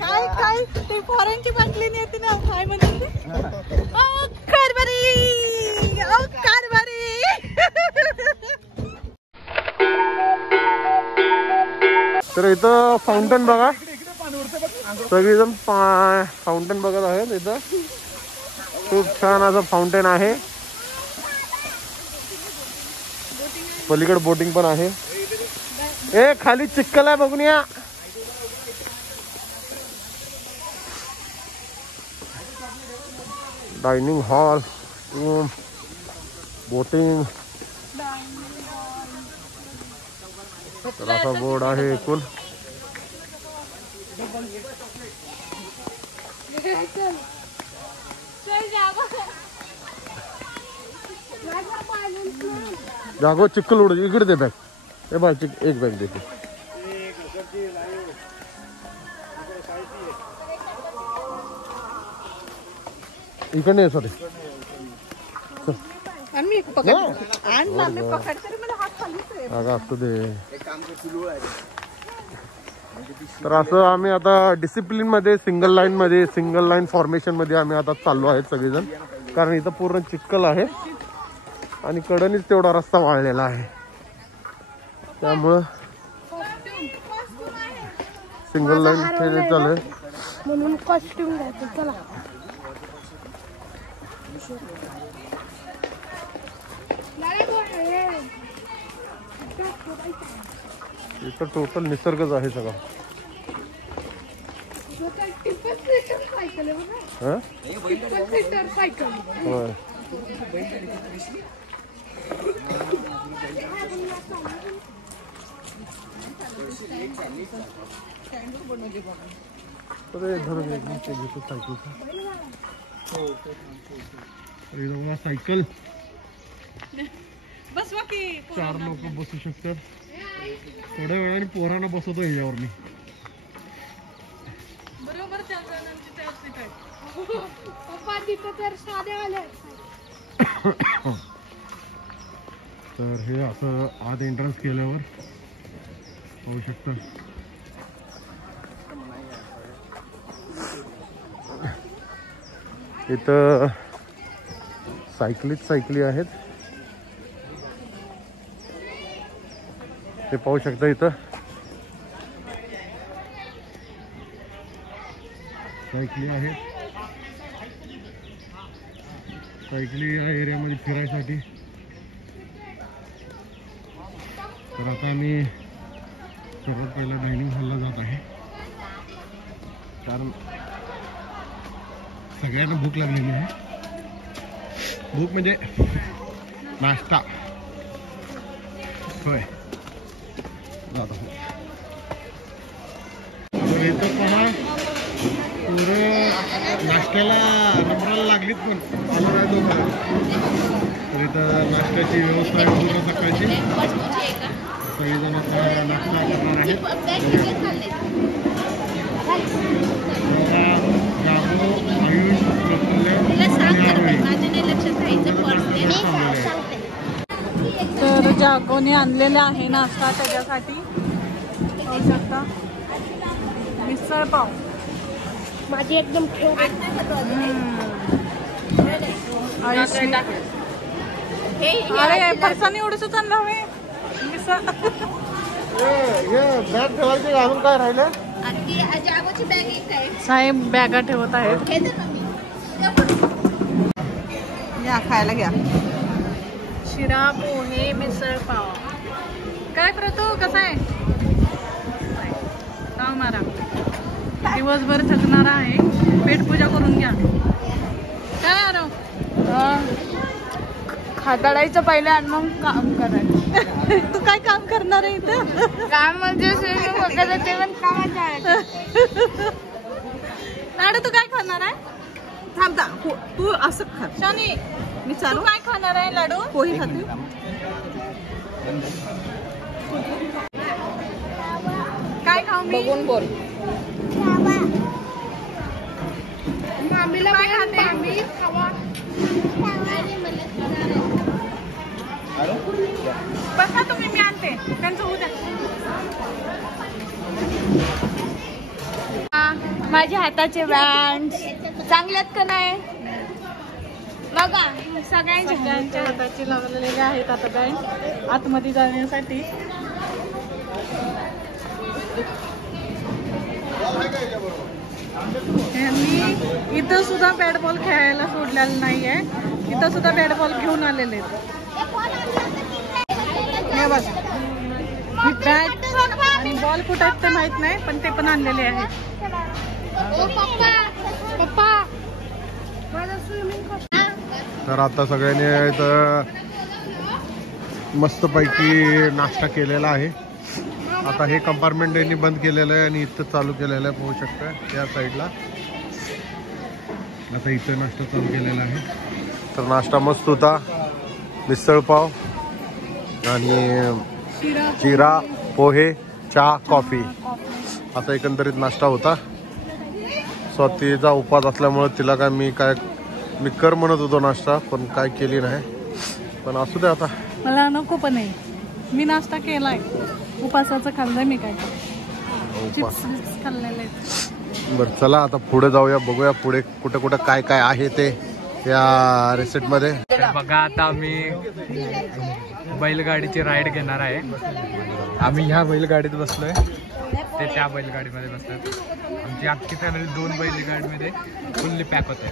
काय काय ते फॉरेनची बाटली येते ना, काय म्हणते कारभारी कारभारी. तर इथं फाउंटन बघा, सगळेजण फाउंटन बघत आहेत. इथं खूप छान असं फाउंटेन आहे. पलीकडे बोटिंग पण आहे. ए खाली चिखल आहे बघून या. डायनिंग हॉल, रूम, बोटिंग, तर असा बोर्ड आहे एकूण. जागो चिखल उड इकडे दे बॅग. हे बघ एक बॅग देते. इकडे ये सॉरी. असू दे. तर असं आम्ही आता डिसिप्लिन मध्ये, सिंगल लाईन मध्ये, सिंगल लाईन फॉर्मेशन मध्ये आम्ही आता चाललो आहेत सगळेजण. कारण इथं पूर्ण चिखल आहे आणि कडनीच तेवढा रस्ता वाळलेला आहे. त्यामुळं सिंगल लाईन चालू आहे. म्हणून कॉस्ट्यूम घ्यायचं. चला इथं टोटल निसर्गच आहे सगळा. होय. सायकल बसवा की 4 लोक बसू शकतात. थोड्या वेळाने पोरांना बसवतो ह्याच्यावर मी. बरोबर पप्पा तिथं तर साधे आले. तर हे असं आत एंट्रन्स केल्यावर होऊ शकतं. इथं सायकली आहेत. ते पाहू शकता. इथं सायकली आहेत. सायकली या एरियामध्ये फिरायसाठी. तर आता आम्ही सर्वात पहिला डायनिंग हॉलला जात आहे. कारण सगळ्यांना भूक लागलेली आहे. भूक म्हणजे नाश्ता. होय जातो. इथं पहा पुढे नाश्त्याला नंबराला लागलीच पण आलो राहतो. तर इथं नाश्त्याची व्यवस्था आहे पूर्ण सकाळची. सगळेजण आता नाश्ता करणार आहेत. तर जागोने आणलेला आहे नाश्ता त्याच्यासाठी. पाहू शकता मिसळ पाव माझी एकदम अरे फरसाने एवढंच आणलं हवे मिसळ. बॅग ठेवायची घालून काय राहिलं साहेब बॅगा ठेवत आहेत. या खायला घ्या. शिरा पोहे मिसळ पाव. काय करतो कसा आहे मारा. दिवसभर थकणारा आहे. पेटपूजा करून घ्या. काय आरो खाताडायचं पहिले आणि मग काम करायचं. तू काय काम करणार आहे इथं? काम म्हणजे ते पण कामाचं आहे. लाडू तू काय खाणार आहे? थांबता तू असं खा. शानी मी चालू. काय खाणार आहे लाडू? पोहे खाते. काय खाऊ मी? बघून बोल. मामीला काय खाते? बसा तुम्ही, मी आणते त्यांचं उद्या. माझ्या हाताचे बँड चांगल्यात का नाही बघा. सगळ्यांच्या हाताचे लावलेले आहेत आता बँड आतमध्ये जाण्यासाठी. मी इथं सुद्धा बॅट बॉल खेळायला सोडलेला नाहीये. इथं सुद्धा बॅट बॉल घेऊन आलेले आहेत. बॅट आणि बॉल कुठे आहेत ते माहित नाही, पण ते पण आणलेले आहेत. तर आता सगळ्यांनी इथं मस्तपैकी नाश्ता केलेला आहे. आता हे कंपार्टमेंट यांनी बंद केलेलं आहे आणि इथं चालू केलेलं आहे, पाहू शकता त्या साईडला. आता इथं नाश्ता चालू केलेला आहे. तर नाश्ता मस्त होता. मिसळ पाव आणि चिरा, पोहे, चहा, कॉफी असा एकंदरीत नाश्ता होता. स्वतःचा उपवास असल्यामुळे तिला मी कर म्हणत होतो नाश्ता, पण काय केली नाही. पण असू दे आता, मला नको पण नाही. मी नाश्ता केलाय, उपासाचं खाल्लंय मी. काय चिप्स खाल्लेले आहेत. बरं चला आता पुढे जाऊया, बघूया पुढे कुठे कुठे काय काय आहे ते या रिसॉर्ट मध्ये. बघा आता आम्ही बैलगाडीची राईड घेणार आहे. आम्ही ह्या बैलगाडीत बसलोय, ते त्या बैलगाडीमध्ये बसतात. आमची अख्खी फॅमिली 2 बैलगाडीमध्ये फुल्ली पॅक होते.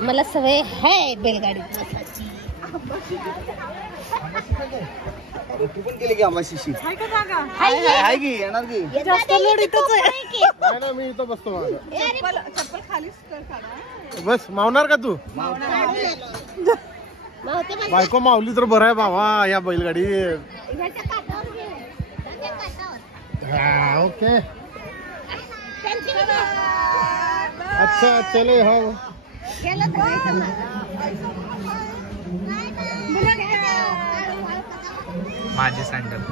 मला सवय आहे बैलगाडीत बसायची. तू पण केली की आम्हाला शिशी हाय का जागा? आहे की येणार की जास्त लोड इथंच आहे. नाही ना, मी इथं बसतो. चप्पल खालीच काढा. बस मावणार का तू? बायको मावली तर बरं आहे बाबा या बैलगाडी. ओके अच्छा चले. हा माझी सँडल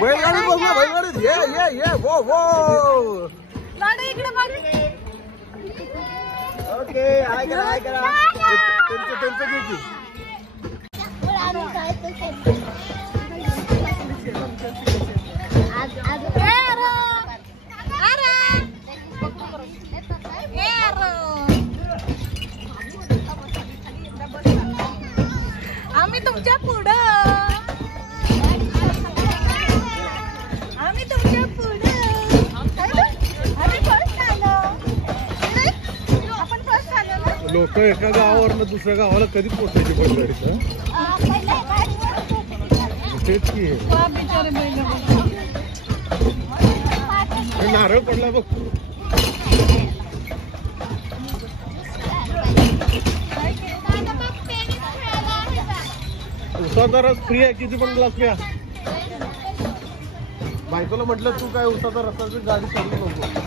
बैलगाडी बघू, बैलगाडीत ये वो वो. ओके हाय करा त्यांचं घे की. आम्ही तुमच्या पुढं लोक एका गावावरनं दुसऱ्या गावाला कधी पोहोचायची बैलगाडीचं? तेच की नारळ पडला बघ. उसाचा रस फ्री आहे, किती पण ग्लास घ्या. बायकोला म्हटलं तू काय उसाचा रसाची गाडी चालू नको.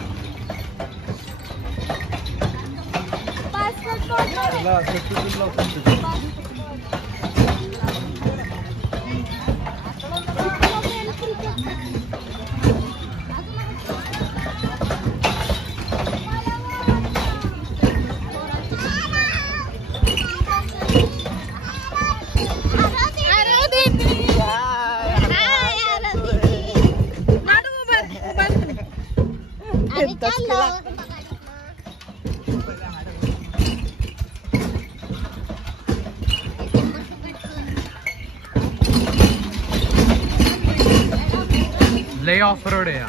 लय ऑफ रोड आहे.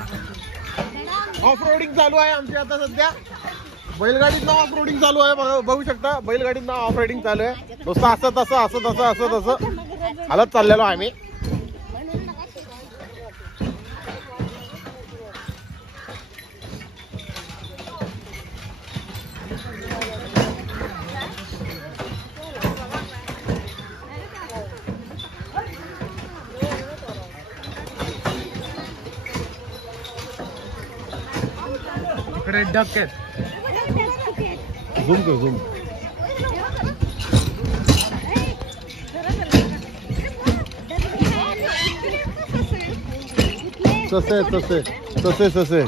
ऑफ रोडिंग चालू आहे आमची आता सध्या. बैलगाडीत ना ऑफ रोडिंग चालू आहे, बघू शकता. बैलगाडीत ना ऑफ रायडिंग चालू आहे. नुसतं असं हालत चाललेलो आम्ही. इकडे डक आहेत. झूम कर झूम. तसे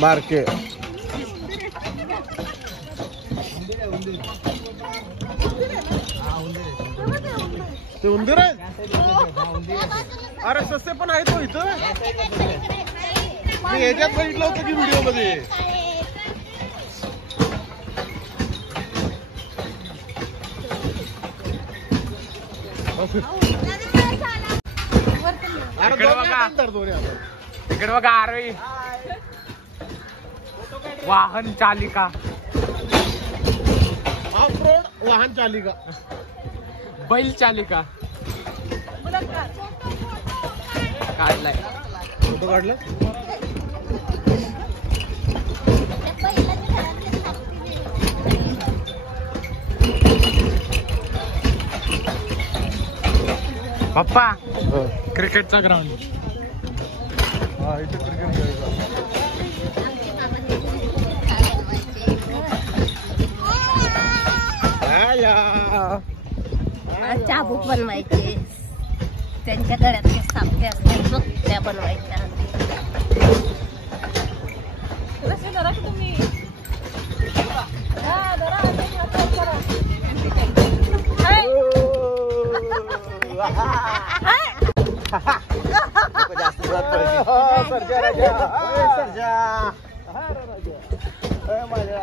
बारके ते उंदीर आहे. अरे ससे पण आहेत तो इथं. मी याच्यात बघितलं होतं की व्हिडिओ मध्ये. तिकडे बघा आरोही वाहन चालिका. ऑफ रोड वाहन चालिका. बैल चालिका काढलाय. फोटो काढला. पप्पा क्रिकेटचा ग्राउंड. हा इथे क्रिकेट खेळायचा. चाबूक बनवायचे. त्यांच्या गळ्यातले सापटे असतात बघ, त्या बनवायच्या. तुम्ही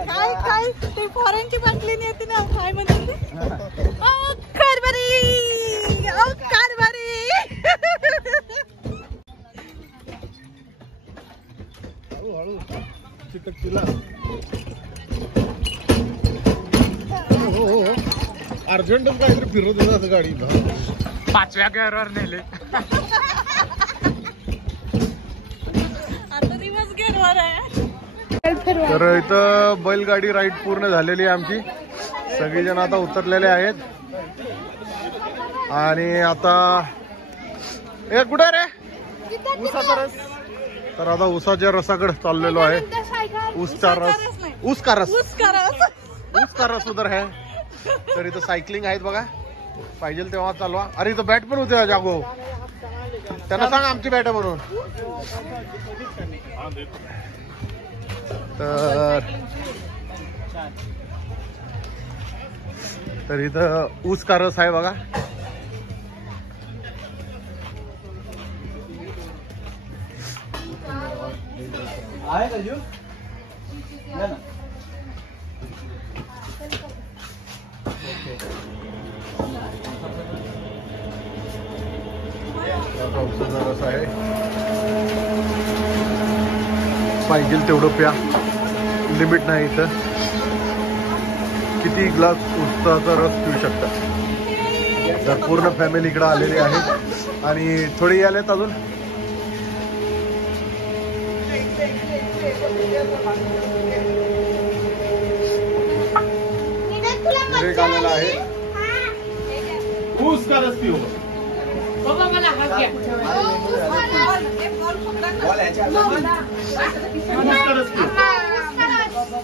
काय काय ते फॉरेनची बाटली नाही येते ना. काय म्हणतात ते? कारभारी कारभारी. हळू चिकट तिला. हो अर्जंटच काहीतरी फिरत होतं असं गाडी. 5व्या गेअरवर नेले. आता दिवस गेरवर आहे. तर इथं बैलगाडी राईड पूर्ण झालेली आहे आमची. सगळेजण आता उतरलेले आहेत आणि आता ए कुठे रे ऊसाचा रस. तर आता ऊसाच्या रसाकडे चाललेलो आहे. ऊसचा रस. ऊस का रस उधर आहे. तर इथं सायकलिंग आहेत बघा. पाहिजे तेव्हा चालवा. अरे इथं बॅट पण होते जागो. त्यांना सांग आमची बॅट आहे म्हणून. तर इथं ऊस का रस आहे बघा. ऊसाचा रस आहे. पाहिजे तेवढं प्या. लिमिट नाही इथं. किती ग्लास ऊसाचा रस पिऊ शकता. तर पूर्ण फॅमिली इकडे आलेली आहे आणि थोडी आलेत अजून. ब्रेक आलेला आहे. ऊस का रस पिऊ.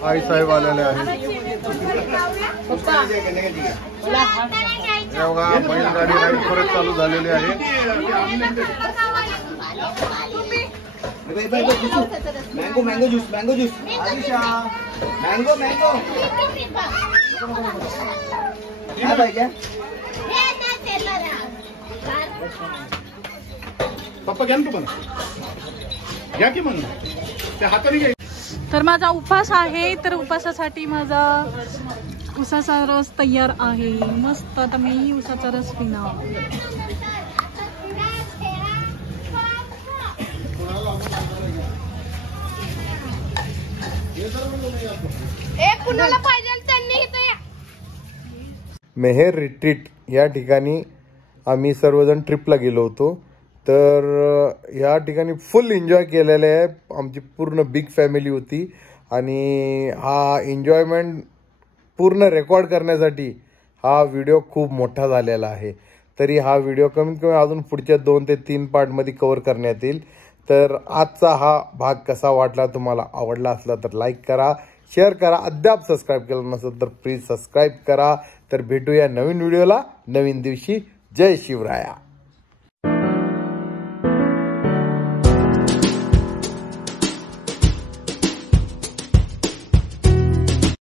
आई साहेब आलेले आहेत. बैलगाडी राईड परत चालू झालेली आहे. Mango mango juice mango juice mango mango काय पाहिजे. पप्पा घ्या ना. पण घ्या की म्हणून त्या हाताने घ्या. तर माझा उपवास आहे. तर उपवासासाठी माझा उसाचा रस तयार आहे. मस्त. आता मी उसाचा रस पिणार. कुणाला पाहिजे त्यांनी. मेहेर रिट्रीट या ठिकाणी आम्ही सर्वजण ट्रिपला गेलो होतो. तर या ठिकाणी फुल एन्जॉय केलेले आहे. आमची पूर्ण बिग फॅमिली होती आणि हा एन्जॉयमेंट पूर्ण रेकॉर्ड करण्यासाठी हा व्हिडिओ खूप मोठा झालेला आहे. तरी हा व्हिडिओ कमीत कमी अजून पुढच्या 2 ते 3 पार्टमध्ये कव्हर करण्यात येईल. तर आजचा हा भाग कसा वाटला, तुम्हाला आवडला असला तर लाईक करा, शेअर करा. अद्याप सबस्क्राईब केलं नसेल तर प्लीज सबस्क्राईब करा. तर भेटूया नवीन व्हिडिओला नवीन दिवशी. जय शिवराया.